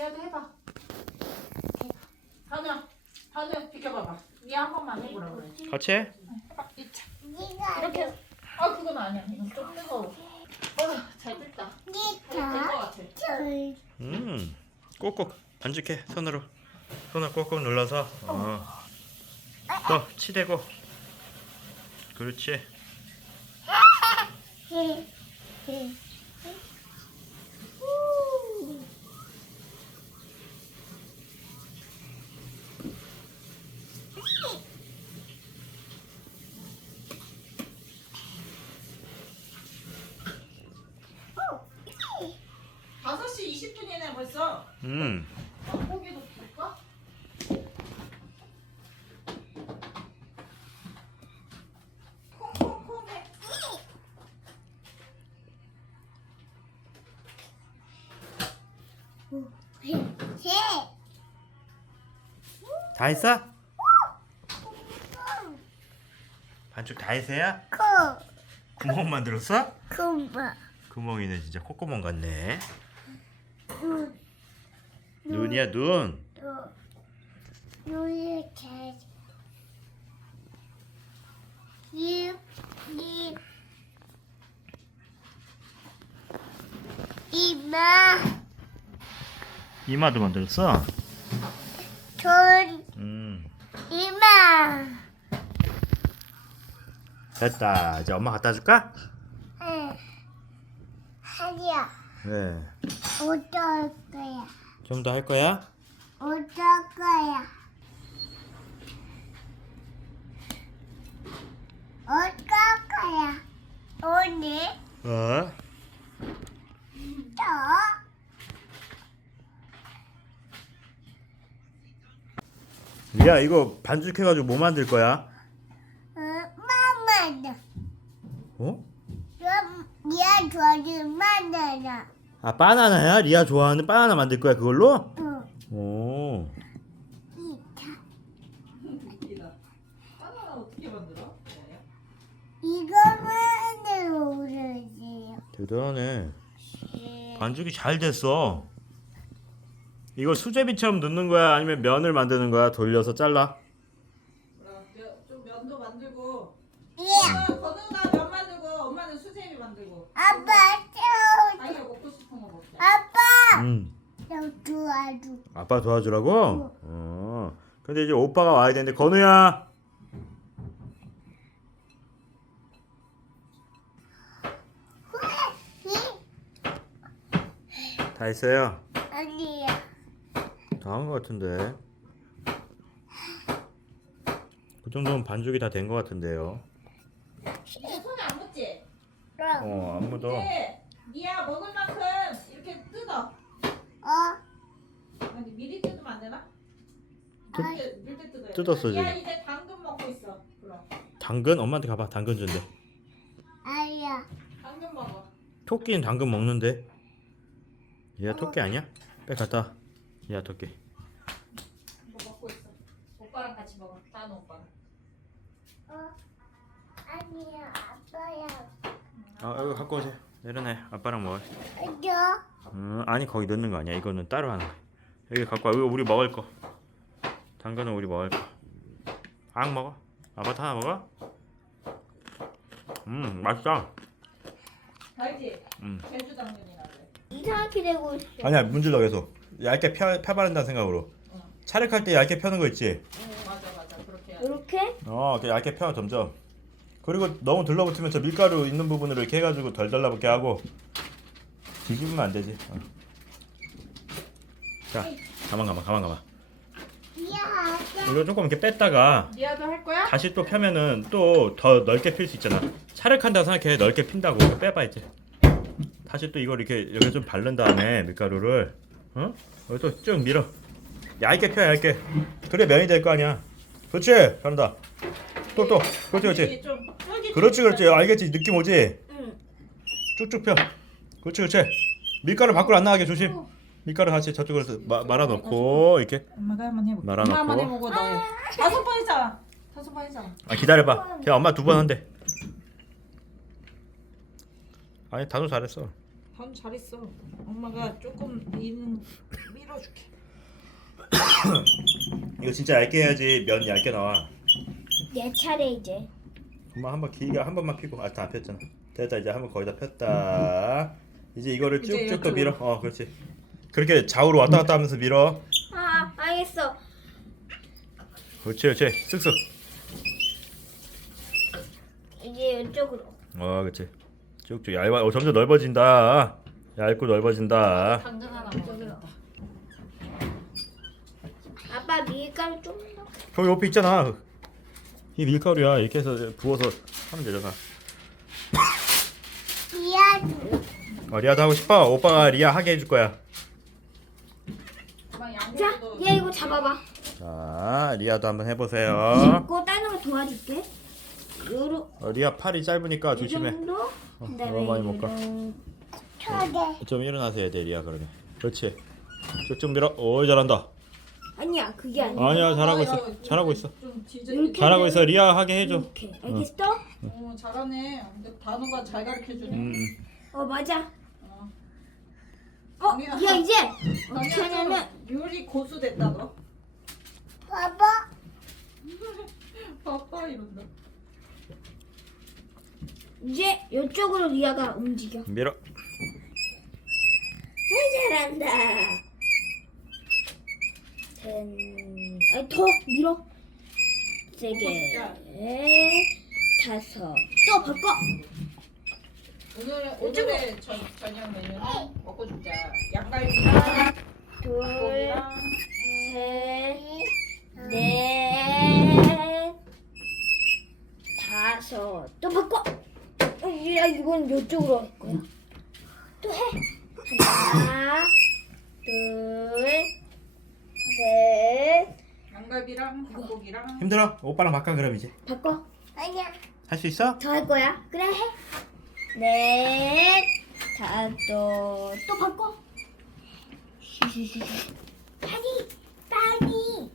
리아도 해봐. 한우야 비켜봐봐. 리아 한 번만 해보라 그래. 같이 해? 해봐. 이차. 네가 이렇게. 그건 아니야. 이건 좀 뜨거워. 잘 됐다. 될것 같아. 꼭꼭 반죽해. 손으로 꼭꼭 눌러서 또 치대고. 그렇지. 다섯 시 20분이네 벌써. 고기도 볼까? 콩콩콩 해. 다 했어? 반죽 다 했어요? 구멍 만들었어? 구멍이네. 진짜 콧구멍 같네. 눈이야 눈. 이마 이마도 만들었어? 손 이마 됐다. 이제 엄마 갖다 줄까? 하리야 네. 어떨 거야? 좀 더 할 거야? 어떨 거야? 어떨 거야? 오늘 어? 또 리아 이거 반죽해가지고 뭐 만들 거야? 마마다 어? 미안 좋아하는 마나나 아 바나나야? 리아 좋아하는 바나나 만들 거야 그걸로? 응 오. 웃기다. 바나나 어떻게 만들어? 이거만 오르세요. 대단하네. 반죽이 잘 됐어. 이거 수제비처럼 넣는 거야? 아니면 면을 만드는 거야? 돌려서 잘라? 좀 면도 만들고. 예. 건우가 면 만들고 엄마는 수제비 만들고. 아빠 자기가 먹고 싶은 거 먹자. 아빠 응. 나 도와줘. 아빠 도와주라고? 근데 이제 오빠가 와야 되는데 건우야. 다 했어요? 아니야. 다 한 거 같은데. 그 정도면 반죽이 다 된 거 같은데요. 이제 손에 안 묻지? 안 묻어. 이제 니야 먹을 만큼 이렇게 뜯어. 아니 미리 뜯으면 안 되나? 밀대 뜯어야 돼. 뜯었어, 니야 지금. 이제 당근 먹고 있어. 그럼 당근? 엄마한테 가봐. 당근 준대. 아야. 당근 먹어. 토끼는 당근 먹는데. 얘가 토끼 아니야? 빨리 갖다 와. 얘가 토끼. 이거 먹고 있어. 오빠랑 같이 먹어. 다은 오빠랑. 아니야 아빠야. 여기 갖고 오세요. 내려놔. 아빠랑 먹어. 저 아니 거기 넣는 거 아니야. 이거는 따로 하는 거야. 여기 갖고 와. 이거 우리 먹을 거. 당근은 우리 먹을 거. 악 먹어. 아빠 하나 먹어? 맛있다. 알지? 제주 당근이라 그래. 이상하게 되고 있어. 아니야 문질러 계속. 얇게 펴바른다는 생각으로. 차력할 때 얇게 펴는 거 있지? 맞아. 그렇게 해야 돼. 이렇게? 이렇게 얇게 펴 점점. 그리고 너무 들러붙으면 저 밀가루 있는 부분으로 이렇게 해가지고 덜 달라붙게 하고. 뒤집으면 안 되지. 자, 가만. 야. 이거 조금 이렇게 뺐다가 니아도 할 거야? 다시 또 펴면은 또 더 넓게 필 수 있잖아. 차력한다고 생각해. 넓게 핀다고. 이거 빼봐 이제. 다시 또 이걸 이렇게 좀 바른 다음에 밀가루를 여기 또 쭉 밀어. 얇게 펴 얇게. 그래 면이 될 거 아니야. 그렇지. 잘한다. 또 그렇지. 좀 그렇지. 알겠지. 느낌 오지? 응. 쭉쭉 펴. 그렇지. 밀가루 밖으로 안 나가게 조심. 밀가루 같이 저쪽으로 말아놓고 이렇게 엄마가 한번 해볼게. 말아놓고. 엄마 한번 해보고 너 해. 5번 했잖아. 5번 했잖아. 기다려봐. 그냥 엄마 2번 한대. 아니 단호 잘했어. 단 잘했어. 엄마가 조금 밀은 풀어줄게. 이거 진짜 얇게 해야지 면 얇게 나와. 내 차례 이제. 엄마 한번 길게 한 번만 피고 다 폈잖아. 됐다 이제 한번 거의 다 폈다. 이제 이거를 이제 쭉쭉 또 이렇게 밀어. 그렇지. 그렇게 좌우로 왔다 갔다 하면서 밀어. 아 알겠어. 그렇지 그렇지 쓱쓱. 이제 이쪽으로. 그렇지. 쭉쭉 얇아. 점점 넓어진다. 얇고 넓어진다. 당근 하나 먹어야겠다. 아빠 밀가루 좀 더. 저기 옆에 있잖아. 이 밀가루야. 이렇게 해서 부어서 하면 되잖아. 미안. 리아도 하고 싶어? 오빠가 리아 하게 해줄 거야. 엄마 자, 양고기도 얘 이거 잡아봐. 자, 리아도 한번 해보세요. 잡고 다른 거 도와줄게. 요로. 리아 팔이 짧으니까 이 조심해. 정도. 그다음에 너무 많이 못 가. 초대. 좀 일어나서 돼 리아 그러면. 그렇지. 쭉쭉 밀어. 오 잘한다. 아니야 그게 아니야. 아니야 잘하고 야, 있어. 잘하고 있어. 좀 뒤져. 이렇게 잘하고 있어. 리아 하게 해줘. 이렇게 알겠어? 잘하네. 근데 단어가 잘 가르쳐 주네. 맞아. 아니야. 야 이제 아니야, 어떻게 하냐면 요리 고수 됐다 너. 봐봐. 봐봐 이런다. 이제 이쪽으로 리아가 움직여. 밀어. 잘한다. 더 밀어. 세게. 다섯. 또 바꿔. 오늘의 저녁 메뉴는 먹고 죽자. 양갈비랑 둘, 고기랑 셋, 넷, 다섯. 또 바꿔. 야 이건 이쪽으로 할 거야. 또 해. 하나, 둘, 셋. 양갈비랑 닭고기랑 힘들어? 오빠랑 바꿔 그럼 이제. 바꿔. 아니야. 할 수 있어? 더 할 거야. 그래 해. 넷, 다섯. 또 바꿔. 쉬쉬쉬. 빨리, 빨리.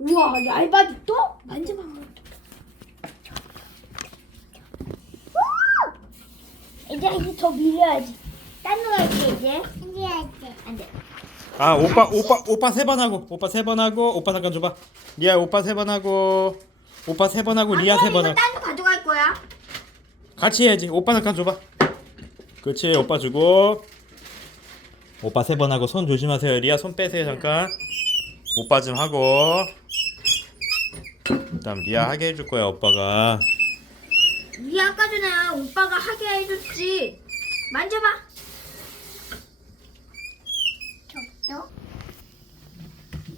우와, 얇아지 또? 만져봐. 이제 더 밀려야지. 딴 거 할게 이제. 안 돼. 아 오빠 세 번 하고 오빠 세 번 하고 오빠 잠깐 줘봐. 리아 오빠 세 번 하고 오빠 세 번 하고 리아 세 번 하고 딴거 가져갈 거야. 같이 해야지. 오빠 잠깐 줘봐. 그렇지 오빠 주고 오빠 세 번 하고 손 조심하세요. 리아 손 빼세요 잠깐. 오빠 좀 하고 그다음 리아 하게 해줄 거야 오빠가. 이 아까 전에 오빠가 하게 해줬지. 만져봐.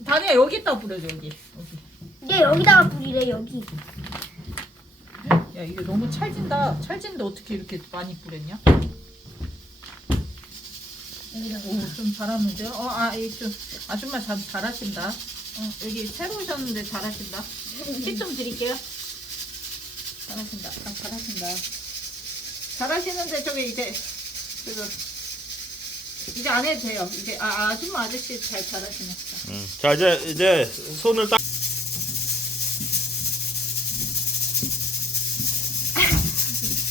다니야 여기다 뿌려줘 여기. 얘 여기다가 뿌리래 여기. 야 이게 너무 찰진다. 찰진데 어떻게 이렇게 많이 뿌렸냐? 오좀 잘하는데요? 이좀 아줌마 잘하신다. 여기 새로 오셨는데 잘하신다. 팁 좀 드릴게요. 잘하신다. 잘하신다. 잘하시는데 저기 이제 이제 안 해도 돼요. 이제 아줌마 아저씨 잘하시네. 자 이제 손을 딱.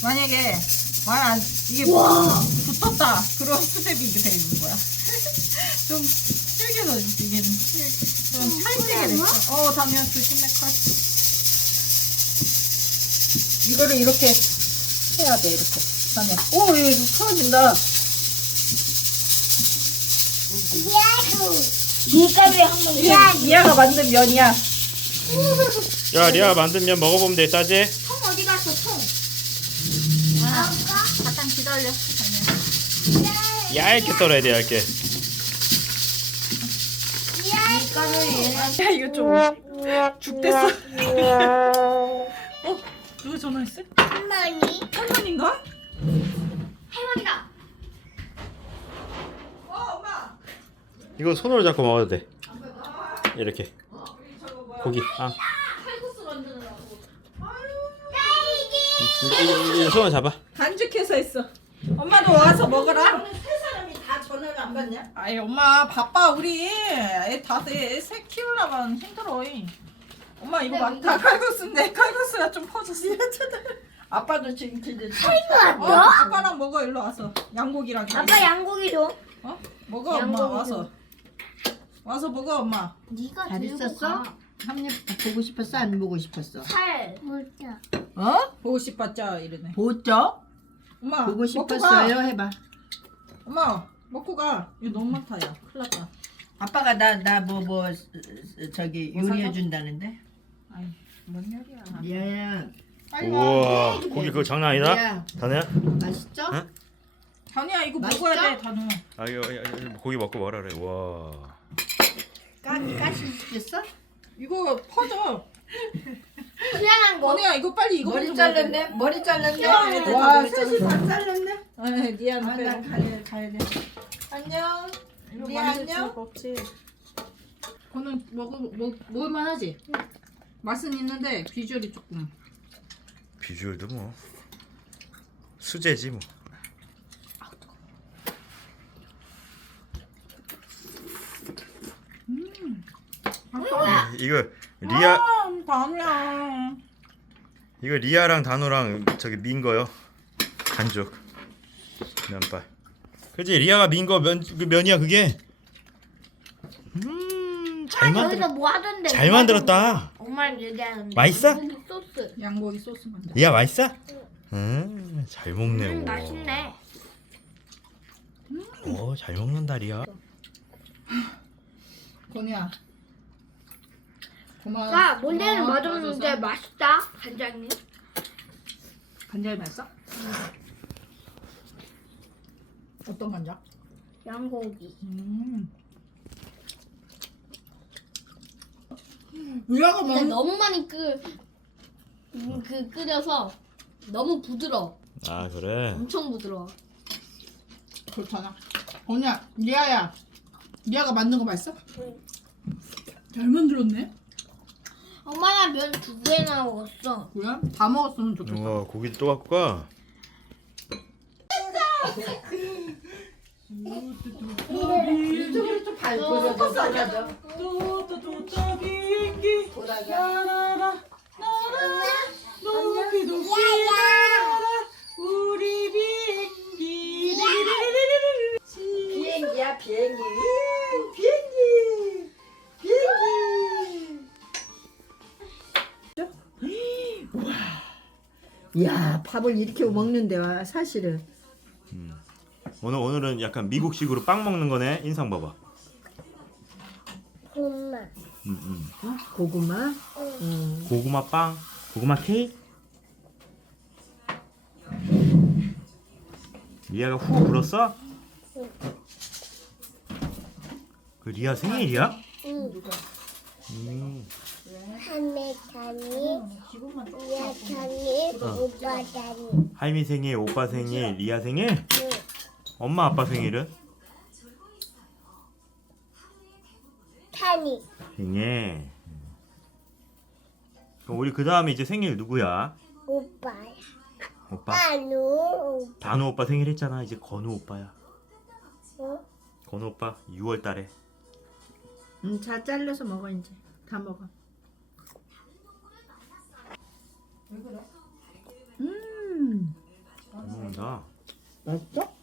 만약에 이게 붙었다 그런 수제비 이게 되는 거야. 좀 질겨서 이게 좀 찰지게 됐어. 다미야 조심해 칼. 이거를 이렇게 해야 돼 이렇게. 다미야. 이거 풀어진다. 밀가루에 한번 이하가 만든 면이야. 야 리아 만든 면 먹어보면 돼. 따지? 통 어디 갔어 통? 잠깐 기다려. 다미야. 얇게 썰어야 돼 얇게. 야 이거 좀 죽됐어. 누구 전화했어? 할머니. 할머니인가? 할머니다. 엄마. 이거 손으로 잡고 먹어도 돼. 이렇게 고기. 칼국수 만드느라고. 이 손을 잡아. 간직해서 했어. 엄마도 와서 먹어라. 세 사람이 다 전화를 안 받냐? 아이 엄마 바빠 우리 애 키우려면 힘들어. 엄마 이거 맞다. 칼국수인데 칼국수가 좀 퍼졌어. 아빠도 지금 길들 왔어? 아빠랑 먹어 일로 와서 양고기랑. 아빠 양고기 줘. 어? 먹어 엄마 양고기 와서. 와서 먹어 엄마. 네가 잘 들고 있었어? 가. 한입 보고 싶었어? 안 보고 싶었어? 살. 뭘까? 어? 보고 싶었죠 이러네. 보죠? 엄마 보고 먹고 싶었어요? 가. 해봐. 엄마 먹고 가. 이거 너무 많다 야. 큰일 났다. 아빠가 나 저기 뭐 요리해 사서? 준다는데. 아이 뭔 요리야. 리아야, 빨리 와. 우와 고기 그거 장난 아니다. 리아 다네야? 맛있죠? 응? 단우야 이거 맛있죠? 먹어야 돼 단우. 아 이거 고기 먹고 뭐라 그래. 와. 가시 시켰어? 이거 퍼져. 그냥 거. 단우야 이거 빨리 이거 머리 먼저 먹어야 돼. 잘랐네? 머리 잘랐네? 와, 머리 셋이 잘랐어. 다 잘랐네. 아, 미안. 아, 나 가야 돼. 안녕. 이거 리아 만질 안녕. 수가 없지. 그거는 먹을만하지. 맛은 있는데 비주얼이 조금. 비주얼도 뭐 수제지 뭐. 이거 리아 단우야. 이거 리아랑 단호랑 저기 민 거요. 반죽 면발. 그지 리아가 민 거 그 면이야 그게. 잘 만들 여기서 뭐 하던데? 잘 만들었다. 엄마랑 얘기하는데. 맛있어? 고기 소스. 양고기 소스 만들. 리아 맛있어? 잘 먹네. 오. 맛있네. 오, 잘 먹는다 리아. 건우야. 고마워. 아, 뭔데는 고마워, 맛없는데 도와줘서. 맛있다. 간장님. 간장이 맛있어? 어떤 간장? 양고기. 리아가 근데 먹는. 너무 많이 끓여서 너무 부드러워. 아 그래. 엄청 부드러워. 그렇잖아. 건우야, 리아야. 리아가 만든 거 맛있어? 잘 만들었네. 엄마 나 면 2개나 먹었어. 그래? 다 먹었으면 좋겠다. 우와 고기도 또 갖고 가. 이쪽으로 좀 밟고 줘. 또또또 비행기 날아라 높이 높이 날아라 우리 비행기 비행기야 비행기. 비행기. 비행기. 야 밥을 이렇게 먹는데 와 사실은. 오늘은 약간 미국식으로 빵 먹는 거네. 인상 봐봐. 엄마. 고구마. 고구마 빵, 고구마 케이크. 리아가 후 불었어? 그 리아 생일이야? 응. 한매 다니, 리아 다니, 오빠 다니. 하이미 생일, 오빠 생일, 리아 생일? 엄마 아빠 생일은? 다니. 생일. 그럼 우리 그 다음에 이제 생일 누구야? 오빠야. 오빠. 나누. 단우 오빠 생일 했잖아. 이제 건우 오빠야. 어? 건우 오빠 6월 달에. 잘 잘라서 먹어 이제. 다 먹어. 잘 먹는다. 맛있어?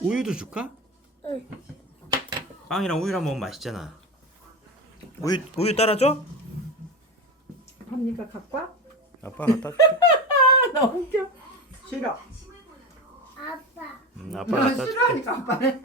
우유도 줄까? 응. 빵이랑 우유랑 먹으면 맛있잖아. 우유 따라줘? 합니까 갖고 와? 아빠 갖다 줄게. 너무 웃겨. 싫어. 아빠. 아빠 나 갖다 줄게. 싫어하니까 아빠는.